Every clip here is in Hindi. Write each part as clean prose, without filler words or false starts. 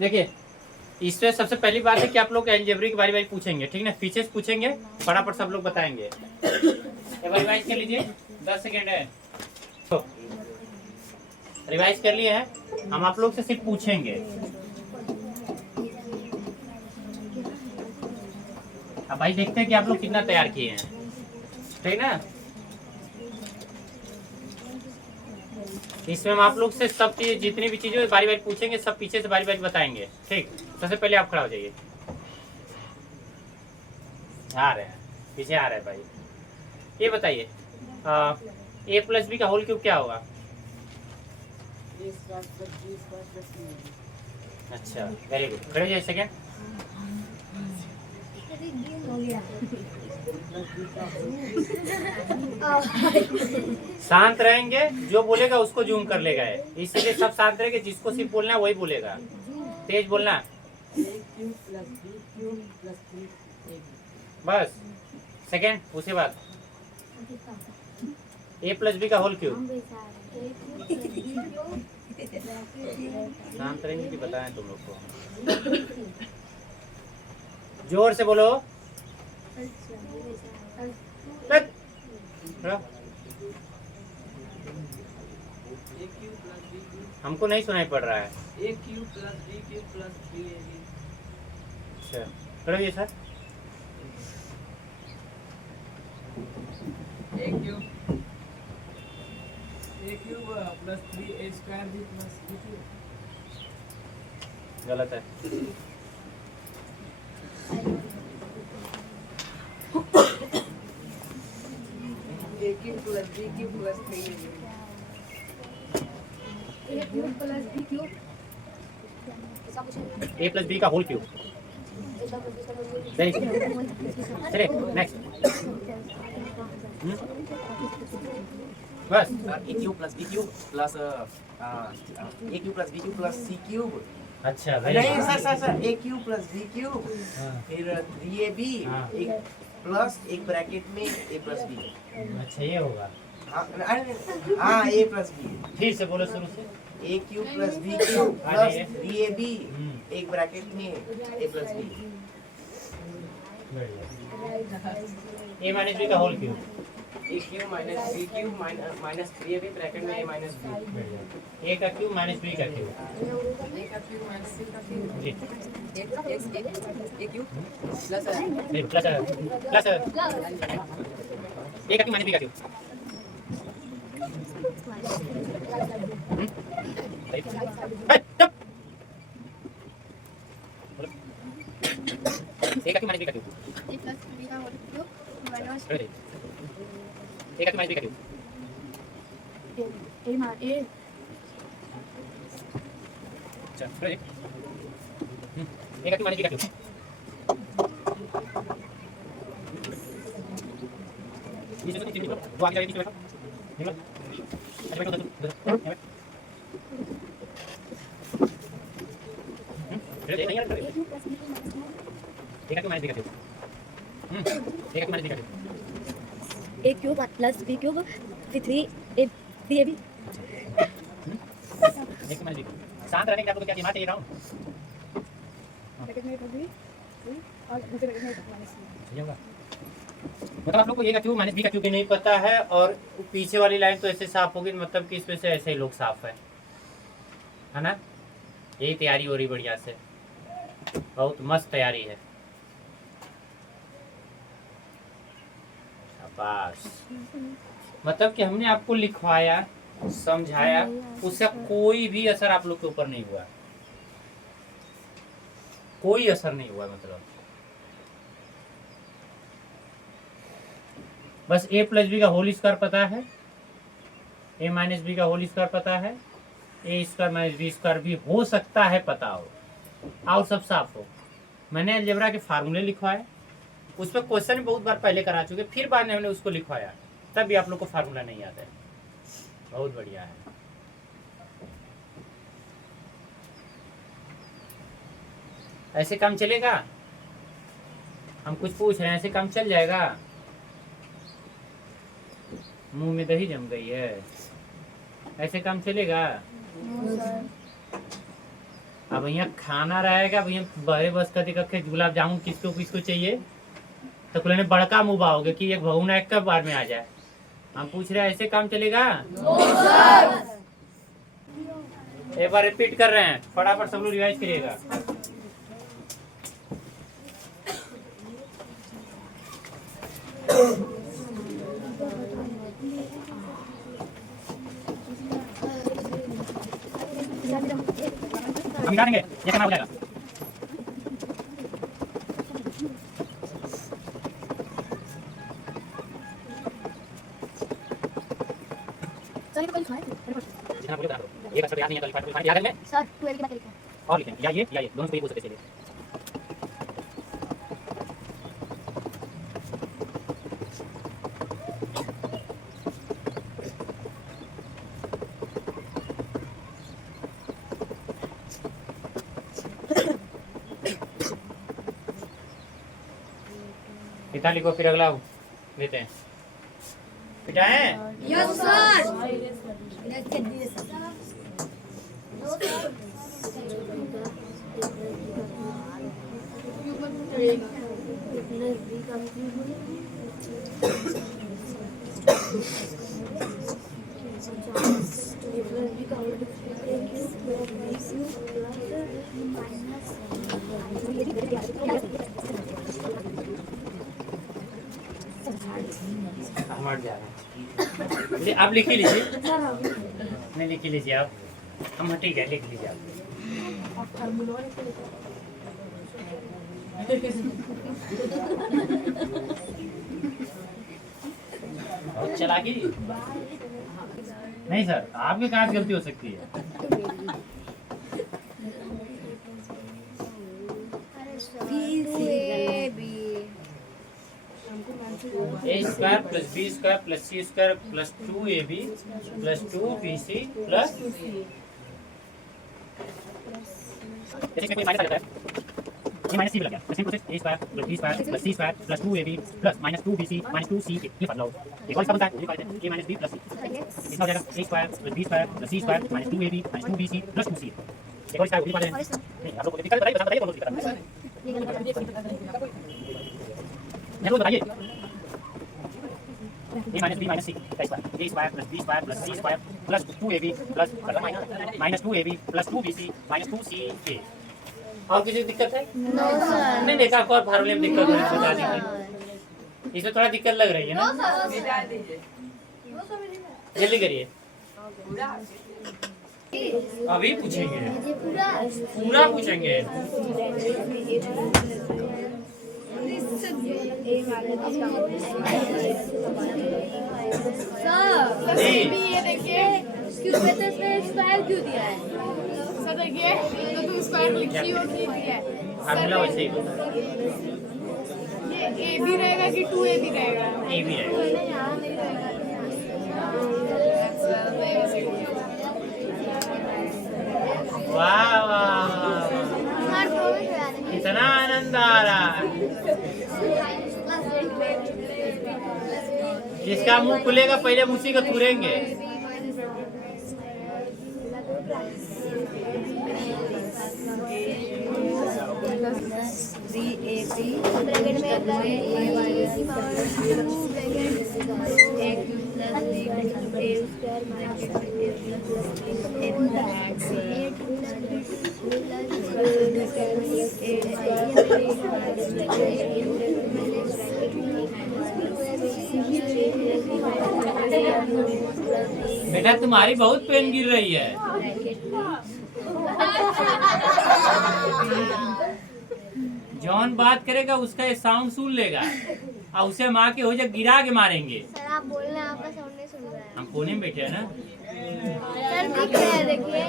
देखिए इसमें सबसे पहली बात है कि आप लोग अलजेब्रिक बारी बारी पूछेंगे, ठीक ना, फीचर्स पूछेंगे, फटाफट सब लोग बताएंगे। रिवाइज कर लीजिए, 10 सेकेंड है। तो रिवाइज कर लिए हैं, हम आप लोग से सिर्फ पूछेंगे। अब भाई देखते हैं कि आप लोग कितना तैयार किए हैं, ठीक ना। इसमें हम आप लोग से सब चीज जितनी भी चीजें बारी बारी पूछेंगे, सब पीछे से बारी बारी बताएंगे, ठीक। सबसे पहले आप खड़ा हो जाइए। आ रहे हैं, पीछे आ रहे हैं भाई। ये बताइए ए प्लस बी का होल क्यूब क्या होगा? अच्छा वेरी गुड, खड़े हो जाइए सेकेंड। शांत रहेंगे, जो बोलेगा उसको जूम कर लेगा है, इसीलिए सब शांत रहेंगे, जिसको सिर्फ बोलना है वही बोलेगा, तेज बोलना बस। सेकेंड उसके बाद ए प्लस बी का होल क्यूब। शांत रहेंगे कि बताएं तुम लोग को, जोर से बोलो। हमको नहीं सुनाई पड़ रहा है। A cube plus B cube plus 3ab। अच्छा करोगे sir. A cube plus 3a square B plus B cube. गलत है। A cube plus B cube plus 3ab। A cube plus B cube A plus B का होल क्यूब। चलिए नेक्स्ट। बस A cube plus B cube plus A cube plus B cube plus C cube. अच्छा नहीं sir A cube plus B cube हाँ। फिर 3ab हाँ। एक प्लस एक ब्रैकेट में ए प्लस बी। अच्छा ये होगा। हाँ ए प्लस बी। फिर से बोलो शुरू से। A cube plus B cube plus 3ab एक ब्रैकेट में A plus B. A minus B का whole cube. A cube minus B cube minus 3ab bracket में ए माइनस बी। ए का क्यूब माइनस बी का क्यूब। ए का क्यूब माइनस सी का क्यूब। जी ए क्यूब प्लस नहीं, प्लस प्लस ए का क्यूब माइनस बी का क्यूब। चुप। बोलो। ए का क्यूब माइनस बी का क्यूब। ए प्लस बी का होल क्यूब माइनस ए का क्यूब माइनस बी का क्यूब। ए मा ए अच्छा ए का क्यूब माइनस बी का क्यूब। नीचे से नीचे निकलो, वो आगे जाके नीचे बैठो, निकलो। अच्छा बैठो उधर, यहाँ बैठ। नहीं यार, A cube plus B cube minus A का क्यूब माइनस बी का क्यूब। ए का क्यूब माइनस बी का cube. A cube plus B cube फिर 3ab एक मिनट देखो, शांत रहने के आपको तो क्या दिमाग चाहिए राउंड। ब्रैकेट में भी और दूसरे ब्रैकेट में माइनस सही होगा। मतलब आप लोग को ए का क्यूब माइनस बी का क्यूब भी नहीं पता है, और पीछे वाली लाइन तो ऐसे साफ होगी, मतलब कि इसमें से ऐसे ही लोग साफ है ना। यही तैयारी हो रही बढ़िया से, बहुत मस्त तैयारी है। शाबाश। मतलब कि हमने आपको लिखवाया, समझाया, उससे कोई भी असर आप लोग के ऊपर नहीं हुआ, कोई असर नहीं हुआ। मतलब बस ए प्लस बी का होल स्क्वायर पता है, ए माइनस बी का होल स्क्वायर पता है, A square minus B square भी हो सकता है पता हो, और सब साफ हो। मैंने अलजेब्रा के फार्मूले लिखवाए, उस पर क्वेश्चन बहुत बार पहले करा चुके, फिर बाद में हमने उसको लिखवाया, तब भी आप लोग को फार्मूला नहीं आता है। बहुत बढ़िया है। ऐसे काम चलेगा? हम कुछ पूछ रहे हैं, ऐसे काम चल जाएगा? मुंह में दही जम गई है, ऐसे काम चलेगा? अब यहाँ खाना रहेगा, अब यहाँ बड़े बस कर के गुलाब जामुन किसको किसको चाहिए, तो कुल ने बड़का मुँह बाओगे कि एक भगुना एक बार में आ जाए। हम पूछ रहे हैं ऐसे काम चलेगा? एक बार रिपीट कर रहे हैं, फटाफट सब लोग रिवाइज करिएगा। हम मिला देंगे, ये खाना हो जाएगा। सर कल खाए जितना बोले बता दो। एक अक्षर याद नहीं है तो लिखा याद है में सर 12 की बात लिखा और लिखें या ये दोनों से ही पूछ सकते चलिए। पिता लिखो फिर अगला लेते हैं। पिता है यस सर हमारे जा रहे हैं। आप लिख ही लीजिए, नहीं लिख ही लीजिए आप। हम ठीक है, लिख लीजिए आप। बहुत चलाकी नहीं सर, आपके कहाँ से गलती हो सकती है? A square plus B square plus C square plus 2ab plus 2bc plus जैसे कोई माइनस आ जाता है, ये माइनस सी भी लग गया, तो सिंपल से A square plus B square plus C square plus 2ab plus minus 2bc minus 2c ये बदलाव एक और इसका बनता है, ये कहते हैं a minus b plus c कितना हो जाएगा? a square plus b square plus c square minus 2ab minus 2bc plus 2c एक और इसका ऊपर वाले नहीं आप लोगों को दिक्कत बताइए कौन सी दिक्कत है बताइए। a minus b minus c का square a square plus b square plus c square plus 2ab plus minus 2ab plus 2bc minus 2ca। और किसी को दिक्कत है? नो सर नहीं देखा और फार्मूले में दिक्कत है बता दीजिए। इसमें थोड़ा दिक्कत लग रही है ना, मिटा दीजिए जल्दी करिए। अभी पूछेंगे, पूरा पूछेंगे। सर जी। ये देखिए क्यों कहते हैं स्क्वायर क्यों दिया है? सर देखिए तो तुम स्क्वायर लिखी और नहीं दिया है। फार्मूला वैसे ही होता है, ये ए भी रहेगा कि 2a भी रहेगा? ए भी रहेगा। वाह वाह कितना आनंद आ रहा है। जिसका मुंह खुलेगा पहले उसी को थूरेंगे। बेटा तुम्हारी बहुत पेन गिर रही है। जॉन बात करेगा उसका ये साउंड सुन लेगा और उसे माँ के हो जाए गिरा के मारेंगे। सर आप बोल रहे हैं आपका साउंड नहीं सुन रहा है। हम कोने में बैठे हैं ना। सर दिख रहा है देखिए।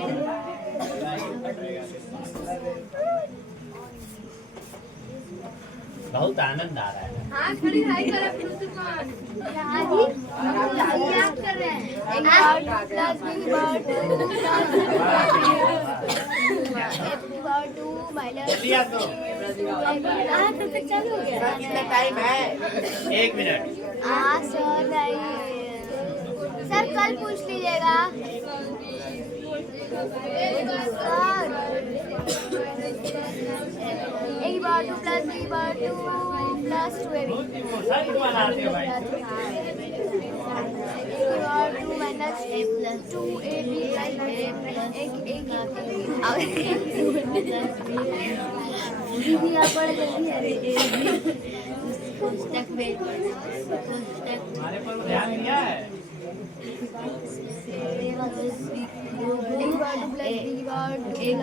बहुत आनंद आ रहा है। हाँ खड़ी हाई करे प्रिंसिपल। हाँ जी याद कर रहे हैं। एक बार प्लस बी बार 2 माइनस जल्दी याद करो। हाँ तब तक चालू हो गया। कितना टाइम है? 1 मिनट। हाँ सर नहीं सर कल पूछ लीजिएगा। A bar 2 plus B bar 2 plus 2AB. A bar 2 minus A plus 2AB plus दीदी आप बड़ा जल्दी आ रही पुस्तक में पुस्तक हमारे पर ध्यान दिया है। A bar 2 plus B bar 2 plus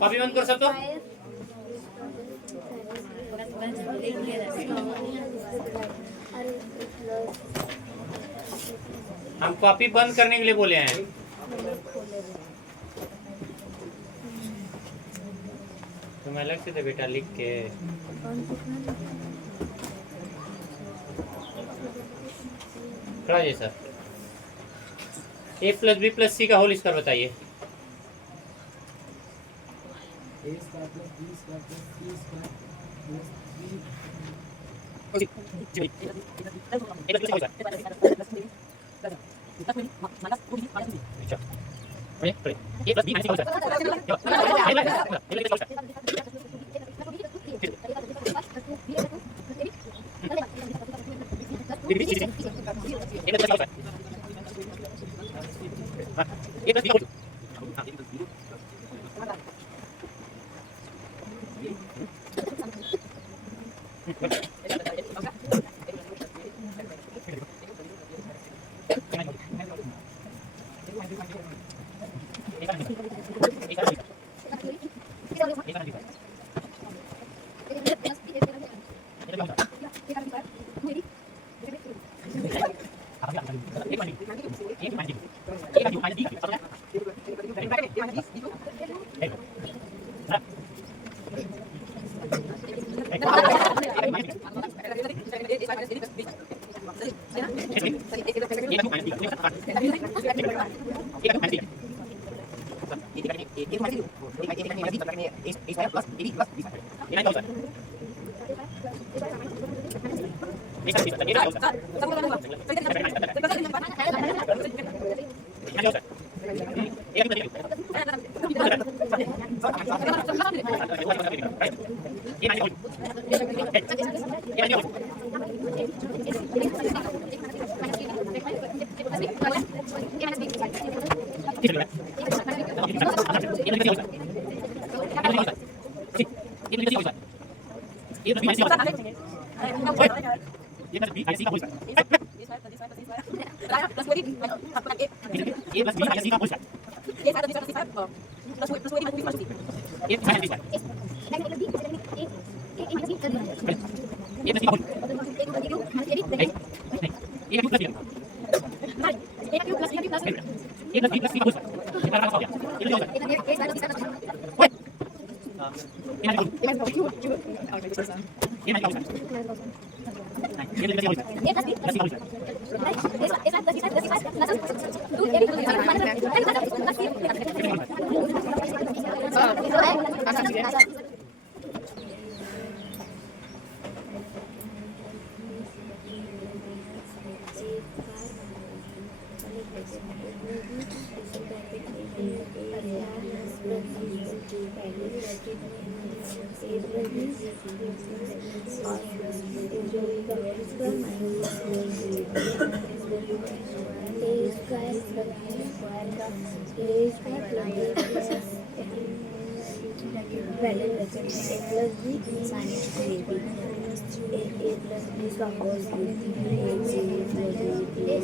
copy बंद कर सकते हो। हम कॉपी बंद करने के लिए बोले हैं। तुम अलग से दे बेटा लिख के। खड़ा जैसा a plus B plus C का होल स्क्वायर बताइए। A square plus B square plus C square plus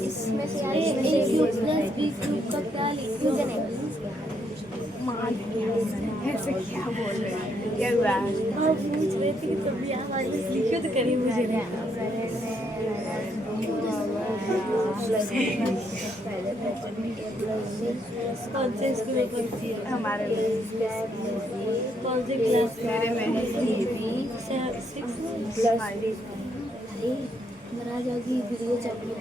इसमें से A cube plus B cube का क्या लिखोगे? ऐसे क्या बोल रहे हैं? क्या हुआ? आप पूछ रहे थे कि तुम यहाँ वाले लिखो तो करी मुझे कौन से स्कूल में पढ़ती है? हमारे कौन से क्लास में? महाराज जी वीडियो चल रही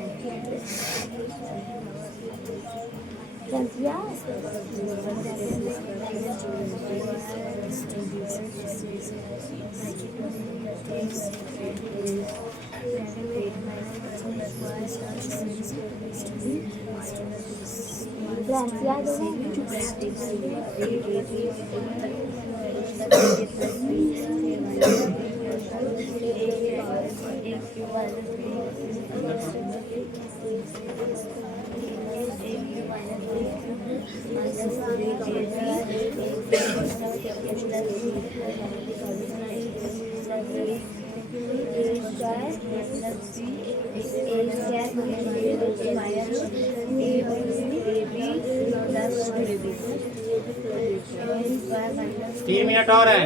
तीन मिनट और है।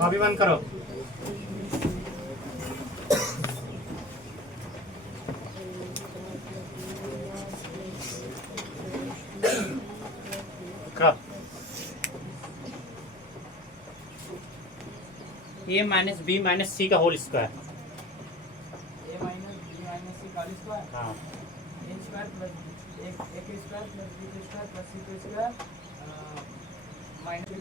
कॉपी बंद करो। A minus B minus C का whole square. A minus B minus C का स्क्वायर। हाँ ए स्क्वायर प्लस एक square plus B square plus C square minus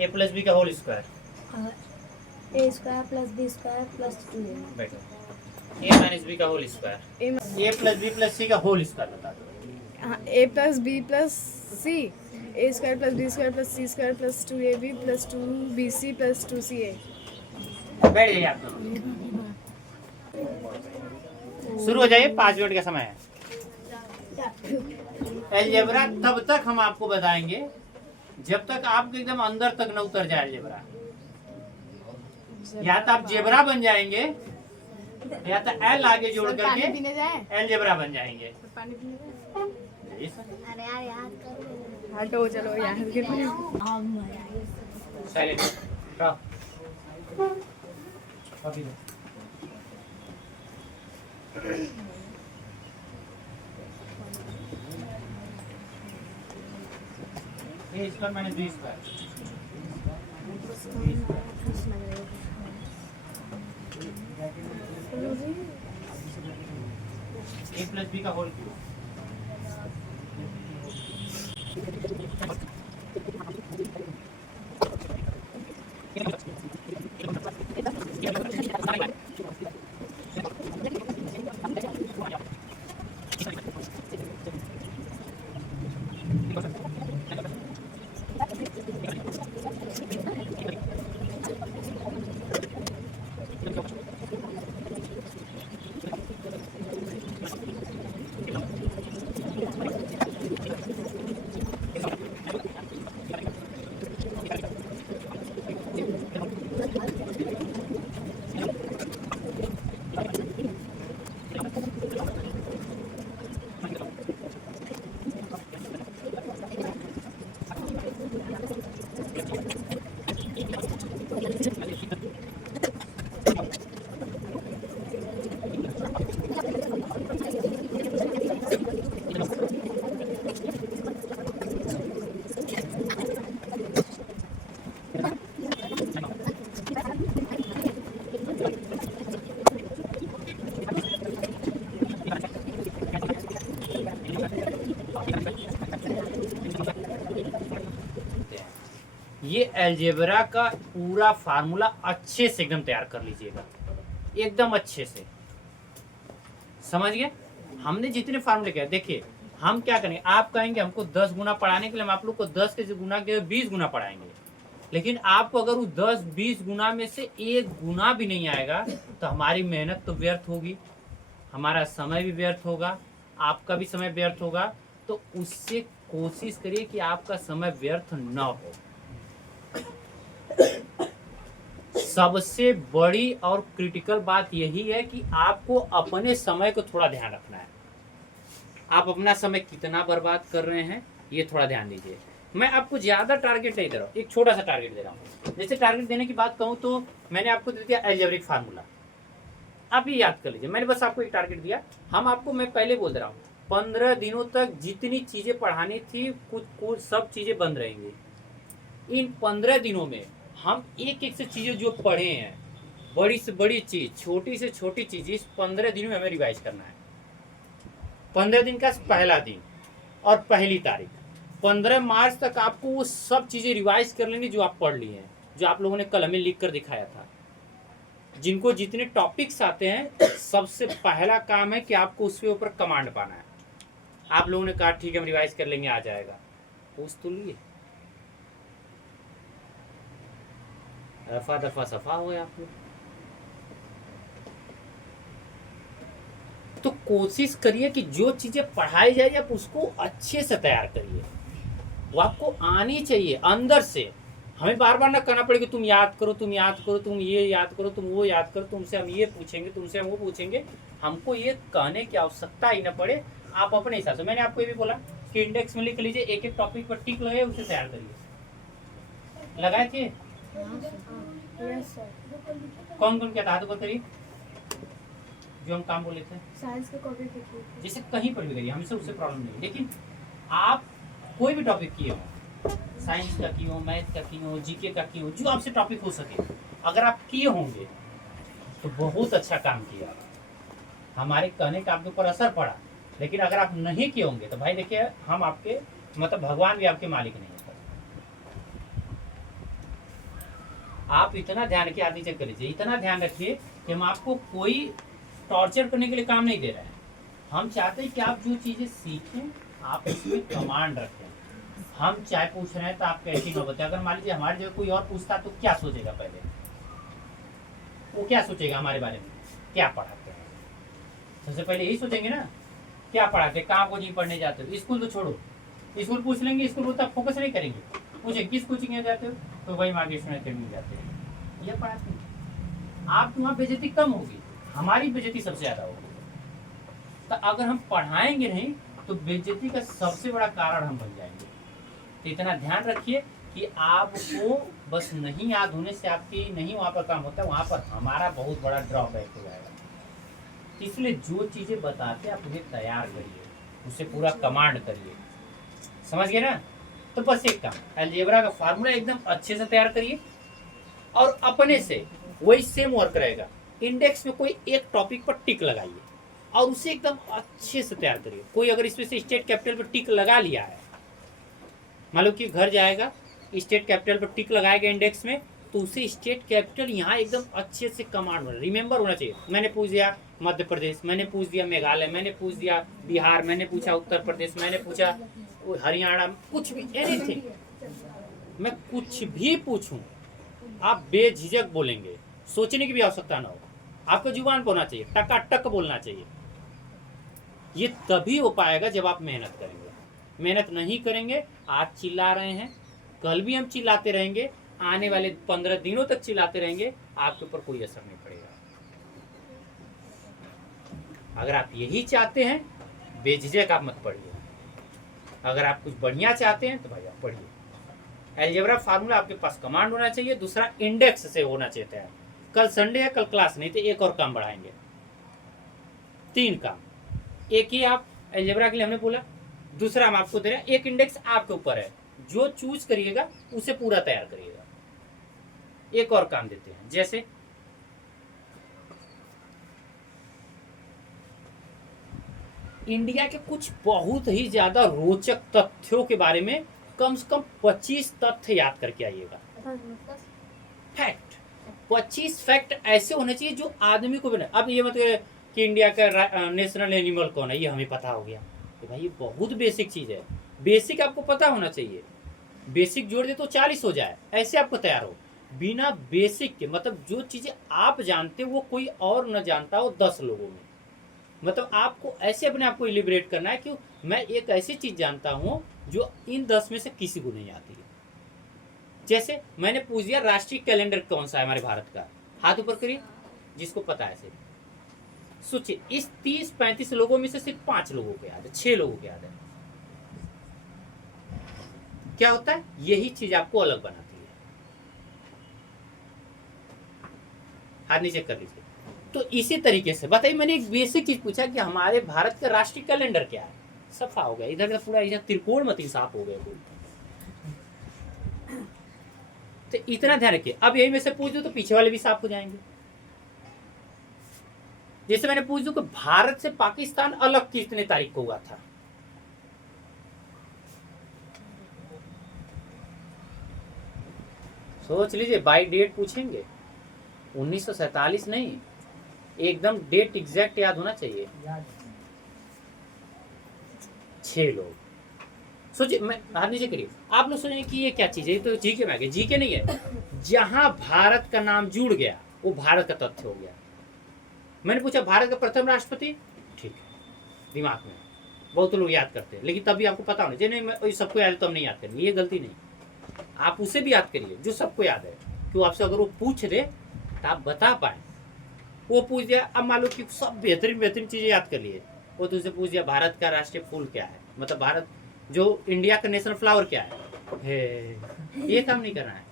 A plus B का whole square. A square plus B square plus 2a। बैठो। ए माइनस बी का whole square. A plus B plus C का होल स्क्वायर बता दो। A plus B plus C, A square plus B square plus C square plus 2ab plus 2bc plus 2ca। बैठ जाइए आप दोनों। शुरू हो जाइए, 5 मिनट का समय है। अलजेब्रा तब तक हम आपको बताएंगे जब तक आपके एकदम अंदर तक न उतर जाए अलजेब्रा। या तो आप जेबरा बन जाएंगे या तो एल आगे जोड़ सर, पानी करके पीने जाए? अलजेब्रा बन जाएंगे। पानी पीने जाए? यही सब। अरे यार याद करो। हटो चलो यार के साइलेंट रहो। अभी दो। ए square minus B square. A plus B का होल क्यूब। ये अलजेब्रा का पूरा फार्मूला अच्छे से एकदम तैयार कर लीजिएगा, एकदम अच्छे से। समझ गए? हमने जितने फार्मूले किया, देखिए हम क्या करेंगे, आप कहेंगे हमको 10 गुना पढ़ाने के लिए, हम आप लोग को 10 के गुना के 20 गुना पढ़ाएंगे। लेकिन आपको अगर वो 10-20 गुना में से 1 गुना भी नहीं आएगा तो हमारी मेहनत तो व्यर्थ होगी, हमारा समय भी व्यर्थ होगा, आपका भी समय व्यर्थ होगा। तो उससे कोशिश करिए कि आपका समय व्यर्थ न हो। सबसे बड़ी और क्रिटिकल बात यही है कि आपको अपने समय को थोड़ा ध्यान रखना है। आप अपना समय कितना बर्बाद कर रहे हैं ये थोड़ा ध्यान दीजिए। मैं आपको ज्यादा टारगेट नहीं दे रहा हूँ, एक छोटा सा टारगेट दे रहा हूँ। जैसे टारगेट देने की बात कहूँ तो मैंने आपको दे दिया अलजेब्रिक फार्मूला, आप ये याद कर लीजिए। मैंने बस आपको एक टारगेट दिया। हम आपको, मैं पहले बोल दे रहा हूँ, 15 दिनों तक जितनी चीजें पढ़ानी थी कुछ सब चीजें बंद रहेंगी। इन 15 दिनों में हम एक एक से चीजें जो पढ़े हैं, बड़ी से बड़ी चीज, छोटी से छोटी चीज, इस 15 दिनों में हमें रिवाइज करना है। 15 दिन का पहला दिन और पहली तारीख 15 मार्च तक आपको वो सब चीजें रिवाइज कर लेंगे जो आप पढ़ लिए हैं, जो आप लोगों ने कल हमें लिख कर दिखाया था। जिनको जितने टॉपिक्स आते हैं, सबसे पहला काम है कि आपको उसके ऊपर कमांड पाना है। आप लोगों ने कहा ठीक है हम रिवाइज कर लेंगे, आ जाएगा, पूछ तो लिए, रफा दफा सफा हो आप लोग। तो कोशिश करिए कि जो चीजें पढ़ाई जाए आप उसको अच्छे से तैयार करिए, वो आपको आनी चाहिए अंदर से। हमें बार बार ना कहना पड़ेगा तुम याद करो, तुम याद करो, तुम ये याद करो, तुम वो याद करो, तुमसे हम ये पूछेंगे, तुमसे हम वो पूछेंगे। हमको ये कहने की आवश्यकता ही ना पड़े, आप अपने हिसाब से। मैंने आपको ये भी बोला कि इंडेक्स में लिख लीजिए, एक एक टॉपिक पर टिक लगाए, उसे तैयार करिए। लगाए थे? कौन कौन क्या था तो बताइए, जो हम काम बोले थे। साइंस का कॉपी जैसे कहीं पर भी करिए, हमसे उससे प्रॉब्लम नहीं। लेकिन आप कोई भी टॉपिक किए हो, साइंस का किए हो, मैथ का किए हो, जीके का किए हो, जो आपसे टॉपिक हो सके, अगर आप किए होंगे तो बहुत अच्छा काम किया। हमारे कहने का आपके ऊपर असर पड़ा। लेकिन अगर आप नहीं किए होंगे तो भाई देखिए, हम आपके मतलब भगवान भी आपके मालिक नहीं है। आप इतना ध्यान की आदि से कर लीजिए, इतना ध्यान रखिए कि हम आपको कोई टॉर्चर करने के लिए काम नहीं दे रहे हैं। हम चाहते हैं कि आप जो चीजें सीखें आप इसमें कमांड रखें। हम चाहे पूछ रहे हैं तो आप कैसी न बताए। अगर मान लीजिए हमारे जगह कोई और पूछता तो क्या सोचेगा? पहले वो क्या सोचेगा हमारे बारे में, क्या पढ़ाते हैं? सबसे पहले यही सोचेंगे ना, क्या पढ़ाते, कहाँ को नहीं पढ़ने जाते हो, स्कूल तो छोड़ो, स्कूल पूछ लेंगे, स्कूल उतना फोकस नहीं करेंगे। पूछे किस कोचिंग में जाते हो, तो वही मार्गेश्वर अकेडमी जाते हैं, ये पढ़ाते हैं। आपकी वहाँ बेइज्जती कम होगी, हमारी बेइज्जती सबसे ज्यादा होगी। तो अगर हम पढ़ाएंगे नहीं तो बेइज्जती का सबसे बड़ा कारण हम बन जाएंगे। तो इतना ध्यान रखिए कि आपको बस नहीं याद होने से आपकी नहीं वहाँ पर काम होता, वहाँ पर हमारा बहुत बड़ा ड्रॉबैक हो जाएगा। इसलिए जो चीज़ें बताते हैं आप उन्हें तैयार करिए, उसे पूरा कमांड करिए, समझ गए ना। तो बस एक काम, अलजेब्रा का फार्मूला एकदम अच्छे से तैयार करिए और अपने से वही सेम वर्क रहेगा। इंडेक्स में कोई एक टॉपिक पर टिक लगाइए और उसे एकदम अच्छे से तैयार करिए। कोई अगर इसमें से स्टेट कैपिटल पर टिक लगा लिया है, मान लो कि घर जाएगा स्टेट कैपिटल पर टिक लगाएगा इंडेक्स में, तो उसे स्टेट कैपिटल यहाँ एकदम अच्छे से कमांड में रिमेंबर होना चाहिए। मैंने पूछ दिया मध्य प्रदेश, मैंने पूछ दिया मेघालय, मैंने पूछ दिया बिहार, मैंने पूछा उत्तर प्रदेश, मैंने पूछा हरियाणा, कुछ भी एनीथिंग, मैं कुछ भी पूछूं आप बेझिझक बोलेंगे, सोचने की भी आवश्यकता ना हो। आपका जुबान पर होना चाहिए, टकाटक बोलना चाहिए। ये तभी हो पाएगा जब आप मेहनत करेंगे। मेहनत नहीं करेंगे, आज चिल्ला रहे हैं, कल भी हम चिल्लाते रहेंगे, आने वाले 15 दिनों तक चिल्लाते रहेंगे, आपके ऊपर कोई असर नहीं पड़ेगा। अगर आप यही चाहते हैं, बेझिझक आप मत पढ़िए। अगर आप कुछ बढ़िया चाहते हैं तो भाई आप पढ़िए। अलजेब्रा फार्मूला आपके पास कमांड होना चाहिए, दूसरा इंडेक्स से होना चाहिए तैयार। कल संडे है, कल क्लास नहीं, तो एक और काम बढ़ाएंगे, 3 काम। एक ही आप अलजेब्रा के लिए हमने बोला, दूसरा हम आपको दे रहे हैं, एक इंडेक्स आपके ऊपर है, जो चूज करिएगा उसे पूरा तैयार करिएगा। एक और काम देते हैं, जैसे इंडिया के कुछ बहुत ही ज्यादा रोचक तथ्यों के बारे में कम से कम 25 तथ्य याद करके आइएगा। फैक्ट, 25 फैक्ट ऐसे होने चाहिए जो आदमी को भी। अब ये मतलब कि इंडिया का नेशनल एनिमल कौन है, ये हमें पता हो गया, तो भाई ये बहुत बेसिक चीज है। बेसिक आपको पता होना चाहिए, बेसिक जोड़ दे तो 40 हो जाए, ऐसे आपको तैयार हो। बिना बेसिक के, मतलब जो चीजें आप जानते हो वो कोई और न जानता हो 10 लोगों में, मतलब आपको ऐसे अपने आप को इलिब्रेट करना है कि मैं एक ऐसी चीज जानता हूं जो इन 10 में से किसी को नहीं आती है। जैसे मैंने पूछ दिया राष्ट्रीय कैलेंडर कौन सा है हमारे भारत का, हाथ ऊपर करिए जिसको पता है। सिर्फ सोचिए, इस 30-35 लोगों में से सिर्फ 5 लोगों को याद है, 6 लोगों को याद है। क्या होता है, यही चीज आपको अलग बनाती है। हाथ नीचे कर लीजिए। तो इसी तरीके से बताइए, मैंने एक बेसिक चीज पूछा कि हमारे भारत का राष्ट्रीय कैलेंडर क्या है, सफा हो गया। इधर का पूरा इधर त्रिकोण मत साफ हो गया कोई। तो इतना ध्यान रखिए। अब यही में से पूछ दो तो पीछे वाले भी साफ हो जाएंगे। जैसे मैंने पूछ दू कि भारत से पाकिस्तान अलग कितने तारीख को हुआ था, सोच लीजिए। बाई डेट पूछेंगे, 1947 नहीं, एकदम डेट एग्जैक्ट याद होना चाहिए। 6 लोग। सोचिए, मैं हाथ नीचे करिए। आप लोग सोचेंगे कि ये क्या चीज है, ये तो जीके में आ गया। जीके नहीं है, जहां भारत का नाम जुड़ गया वो भारत का तथ्य हो गया। मैंने पूछा भारत का प्रथम राष्ट्रपति, ठीक है, दिमाग में बहुत लोग याद करते हैं, लेकिन तभी आपको पता होना चाहिए। नहीं सबको याद है तो हम नहीं याद करेंगे, ये गलती नहीं। आप उसे भी याद करिए जो सबको याद है, क्यों आपसे अगर वो पूछ दे तो आप बता पाए। वो पूछ दिया, अब मान लो कि सब बेहतरीन चीजें याद कर लिए, वो तुझसे पूछ दिया भारत का राष्ट्रीय फूल क्या है, मतलब भारत जो इंडिया का नेशनल फ्लावर क्या है, ये काम नहीं करना है।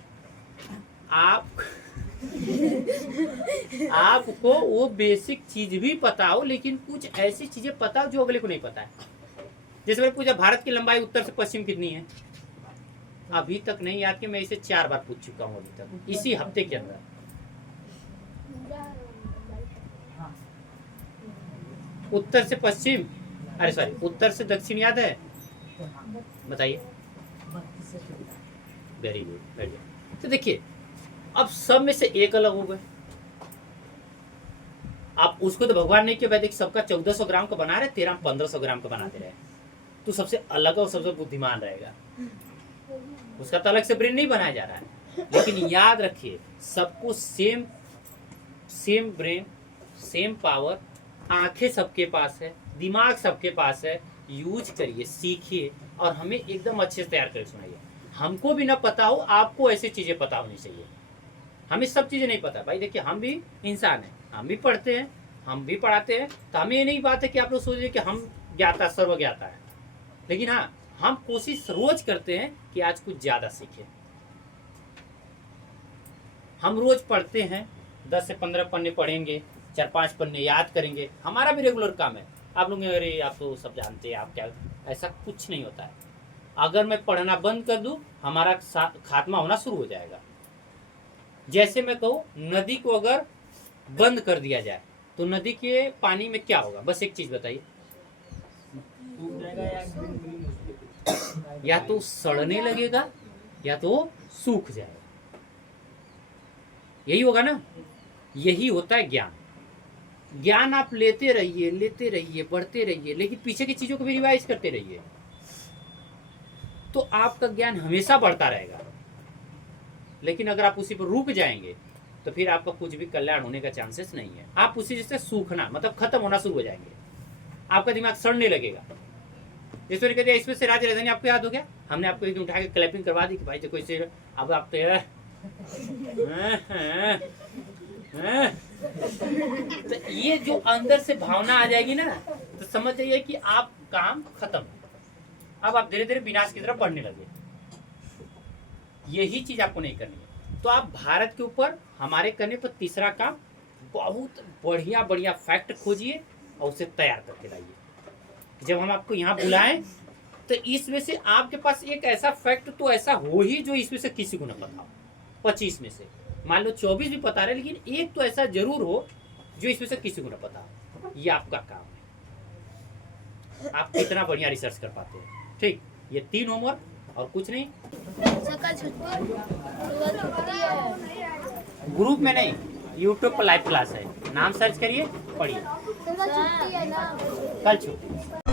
आपको वो बेसिक चीज भी पता हो, लेकिन कुछ ऐसी चीजें पता हो जो अगले को नहीं पता है। जैसे मैंने पूछा भारत की लंबाई उत्तर से पश्चिम कितनी है, अभी तक नहीं याद कि मैं इसे 4 बार पूछ चुका हूँ अभी तक, इसी हफ्ते के अंदर। उत्तर से पश्चिम, अरे सॉरी, उत्तर से दक्षिण याद है, बताइए। Very good, very good. तो देखिए, अब सब में से एक अलग हो गए। आप उसको तो भगवान ने किया, देखिए सबका 1400 ग्राम का बना रहे, 13 1500 ग्राम का बनाते रहे, तो सबसे अलग और सबसे बुद्धिमान रहेगा। उसका तो अलग से ब्रेन नहीं बनाया जा रहा है, लेकिन याद रखिए सबको सेम ब्रेन, सेम पावर, आंखें सबके पास है, दिमाग सबके पास है। यूज करिए, सीखिए और हमें एकदम अच्छे से तैयार करके सुनाइए। हमको भी ना पता हो, आपको ऐसी चीजें पता होनी चाहिए। हमें सब चीजें नहीं पता भाई। देखिए हम भी इंसान हैं, हम भी पढ़ते हैं, हम भी पढ़ाते हैं, तो हमें ये नहीं बात है कि आप लोग सोचिए कि हम ज्ञाता सर्व ज्ञाता है। लेकिन हाँ, हम कोशिश रोज करते हैं कि आज कुछ ज्यादा सीखें। हम रोज पढ़ते हैं, 10 से 15 पन्ने पढ़ेंगे, 4-5 पन्ने याद करेंगे, हमारा भी रेगुलर काम है। आप लोग अरे आप तो सब जानते हैं, आप क्या, ऐसा कुछ नहीं होता है। अगर मैं पढ़ना बंद कर दूं, हमारा खात्मा होना शुरू हो जाएगा। जैसे मैं कहूँ, नदी को अगर बंद कर दिया जाए तो नदी के पानी में क्या होगा? बस एक चीज बताइए, या तो सड़ने लगेगा या तो सूख जाएगा। यही होगा ना। यही होता है ज्ञान। ज्ञान आप लेते रहिए, बढ़ते रहिए, लेकिन पीछे की चीजों को भी रिवाइज करते रहिए, तो आपका ज्ञान हमेशा बढ़ता रहेगा। लेकिन अगर आप उसी पर रुक जाएंगे तो फिर आपका कुछ भी कल्याण होने का चांसेस नहीं है। आप उसी जैसे सूखना मतलब खत्म होना शुरू हो जाएंगे, आपका दिमाग सड़ने लगेगा। इस तरीके से इसमें से राज्य राजधानी आपको याद हो गया, हमने आपको एक दिन उठा के क्लैपिंग करवा दी कि भाई देखो इसे, अब आप तो ये जो अंदर से भावना आ जाएगी ना, तो समझ जाइए कि आप काम खत्म। अब आप धीरे धीरे विनाश की तरफ बढ़ने लगे। यही चीज आपको नहीं करनी है। तो आप भारत के ऊपर हमारे करने पर तीसरा काम, बहुत बढ़िया बढ़िया फैक्ट खोजिए और उसे तैयार करके लाइए। जब हम आपको यहाँ बुलाएं तो इसमें से आपके पास एक ऐसा फैक्ट तो ऐसा हो ही जो इसमें से किसी को न पता हो। 25 में से मान लो 24 भी पता रहे, लेकिन एक तो ऐसा जरूर हो जो इसमें से किसी को न पता हो। ये आपका काम है, आप कितना बढ़िया रिसर्च कर पाते हैं। ठीक, ये 3 होमवर्क और कुछ नहीं। कल छुट्टी है। ग्रुप में नहीं, यूट्यूब पर लाइव क्लास है, नाम सर्च करिए, पढ़िए। छुट्टी है ना। कल छुट्टी।